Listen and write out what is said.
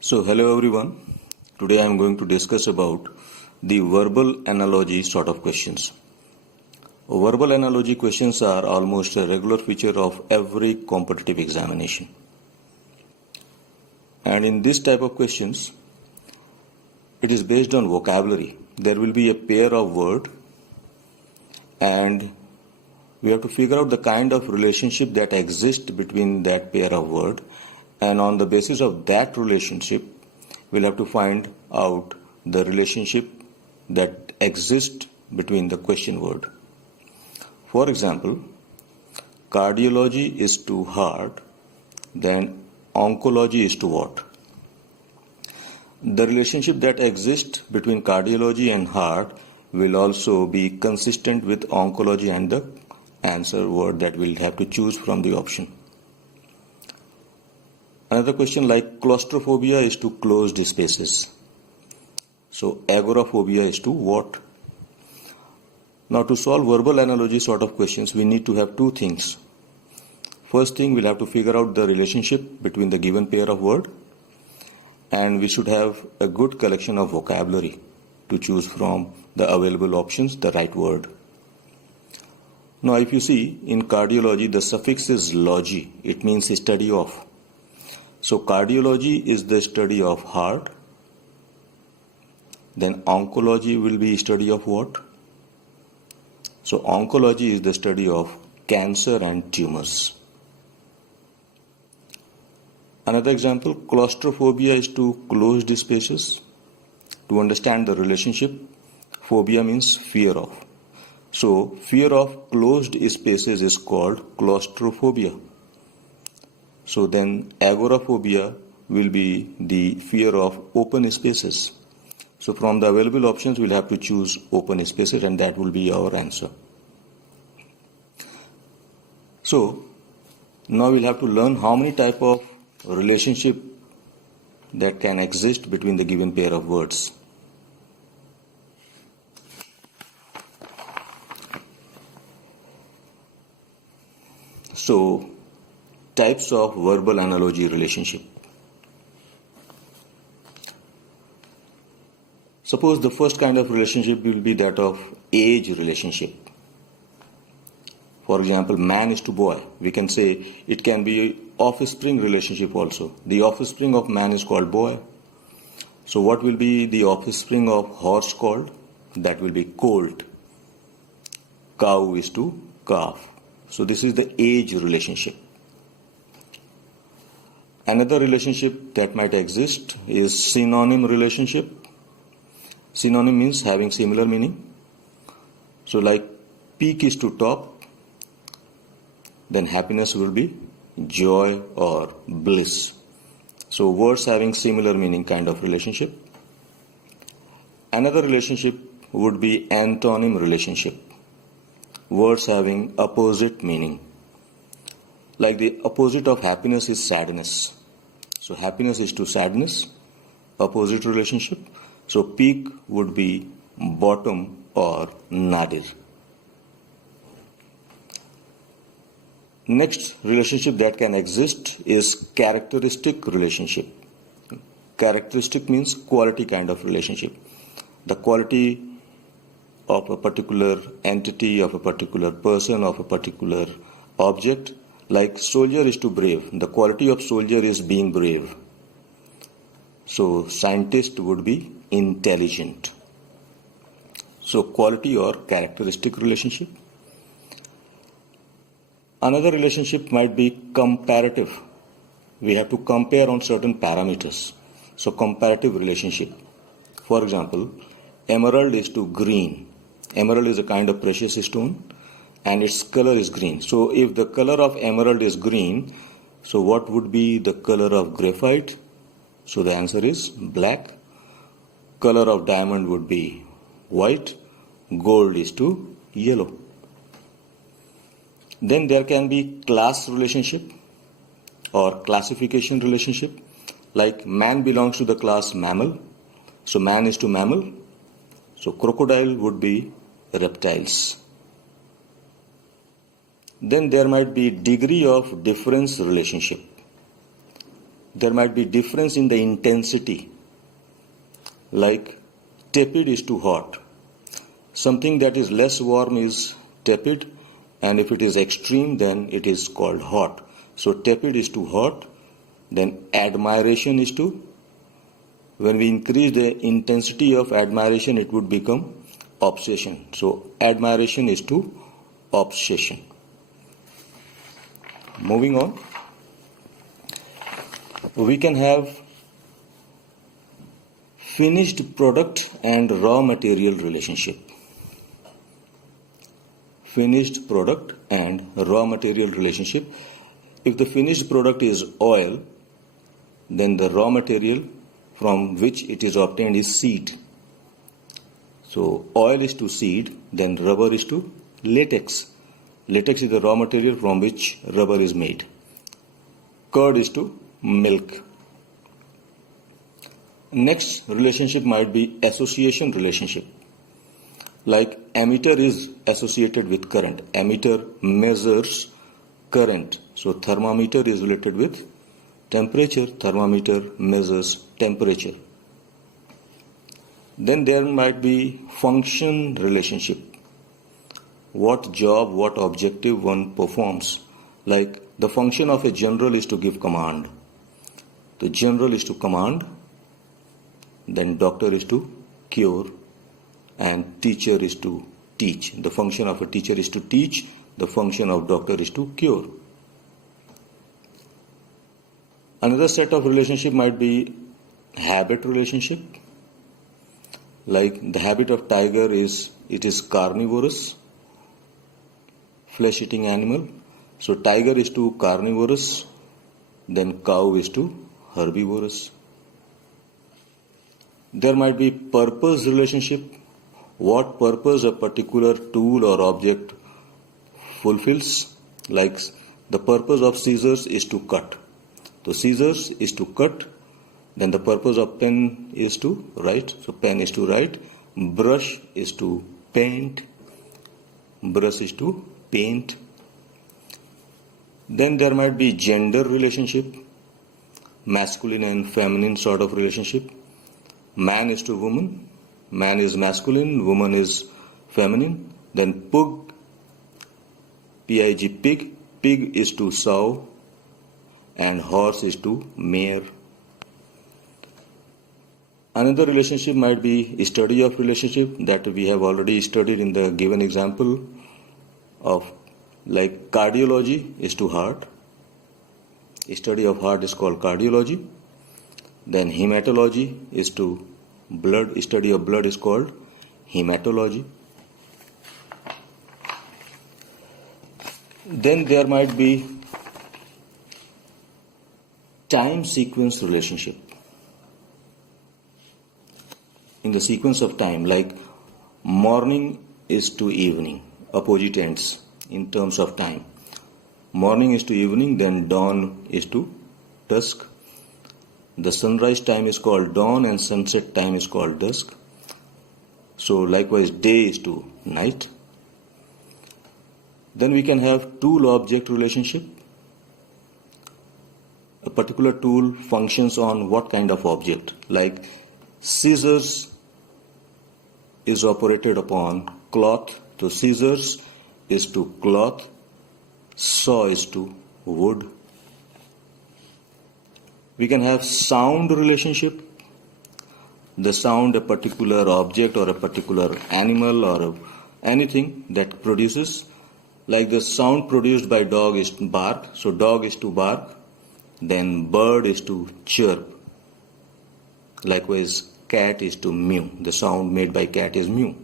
So hello everyone. Today I am going to discuss about the verbal analogy sort of questions. Verbal analogy questions are almost a regular feature of every competitive examination. And in this type of questions, it is based on vocabulary. There will be a pair of words and we have to figure out the kind of relationship that exists between that pair of words, and on the basis of that relationship we'll have to find out the relationship that exists between the question word. For example, cardiology is to heart, then oncology is to what? The relationship that exists between cardiology and heart will also be consistent with oncology and the answer word that we'll have to choose from the option. Another question like claustrophobia is to closed spaces. So agoraphobia is to what? Now to solve verbal analogy sort of questions, we need to have two things. First thing, we'll have to figure out the relationship between the given pair of words, and we should have a good collection of vocabulary to choose from the available options the right word. Now if you see in cardiology, the suffix is logy. It means study of. So cardiology is the study of heart. Then oncology will be study of what? So oncology is the study of cancer and tumors. Another example, claustrophobia is to closed spaces. To understand the relationship, phobia means fear of. So fear of closed spaces is called claustrophobia. So then agoraphobia will be the fear of open spaces. So from the available options, we'll have to choose open spaces, and that will be our answer. So now we'll have to learn how many type of relationship that can exist between the given pair of words. So types of verbal analogy relationship. Suppose the first kind of relationship will be that of age relationship. For example, man is to boy. We can say it can be offspring relationship also. The offspring of man is called boy. So what will be the offspring of horse called? That will be colt. Cow is to calf. So this is the age relationship. Another relationship that might exist is synonym relationship. Synonym means having similar meaning. So like peak is to top, then happiness will be joy or bliss. So words having similar meaning kind of relationship. Another relationship would be antonym relationship. Words having opposite meaning. Like the opposite of happiness is sadness. So happiness is to sadness, opposite relationship. So peak would be bottom or nadir. Next relationship that can exist is characteristic relationship. Characteristic means quality kind of relationship. The quality of a particular entity, of a particular person, of a particular object. Like soldier is to brave. The quality of soldier is being brave. So scientist would be intelligent. So quality or characteristic relationship. Another relationship might be comparative. We have to compare on certain parameters. So comparative relationship. For example, emerald is to green. Emerald is a kind of precious stone and its color is green. So if the color of emerald is green, so what would be the color of graphite? So the answer is black. Color of diamond would be white. Gold is to yellow. Then there can be class relationship or classification relationship. Like man belongs to the class mammal. So man is to mammal. So crocodile would be reptiles. Then there might be degree of difference relationship. there might be difference in the intensity, like tepid is to hot. Something that is less warm is tepid, and if it is extreme, then it is called hot. So tepid is to hot, then admiration is to, when we increase the intensity of admiration, it would become obsession. So admiration is to obsession. Moving on, we can have finished product and raw material relationship. Finished product and raw material relationship. If the finished product is oil, then the raw material from which it is obtained is seed. So oil is to seed, then rubber is to latex. Latex is the raw material from which rubber is made. Curd is to milk. Next relationship might be association relationship. Like ammeter is associated with current. Ammeter measures current. So thermometer is related with temperature. Thermometer measures temperature. Then there might be function relationship. What job, what objective one performs. Like the function of a general is to give command. The general is to command. Then doctor is to cure. And teacher is to teach. The function of a teacher is to teach. The function of doctor is to cure. Another set of relationship might be habit relationship. Like the habit of tiger is, it is carnivorous, flesh-eating animal. So tiger is to carnivorous, then cow is to herbivorous. There might be purpose relationship. What purpose a particular tool or object fulfills. Like the purpose of scissors is to cut. So scissors is to cut. Then the purpose of pen is to write. So pen is to write. Brush is to paint. Brush is to paint. Then there might be gender relationship. Masculine and feminine sort of relationship. Man is to woman. Man is masculine, woman is feminine. Then pug, P-I-G, pig. Pig is to sow, and horse is to mare. Another relationship might be study of relationship that we have already studied in the given example of, like cardiology is to heart. Study of heart is called cardiology. Then hematology is to blood. Study of blood is called hematology. Then there might be time sequence relationship. In the sequence of time, like morning is to evening, opposite ends in terms of time. Morning is to evening, then dawn is to dusk. The sunrise time is called dawn and sunset time is called dusk. So likewise day is to night. Then we can have tool-object relationship. A particular tool functions on what kind of object? Like scissors is operated upon cloth. So scissors is to cloth. Saw is to wood. We can have sound relationship. The sound a particular object or a particular animal or anything that produces. Like the sound produced by dog is bark. So dog is to bark. Then bird is to chirp. Likewise cat is to mew. The sound made by cat is mew.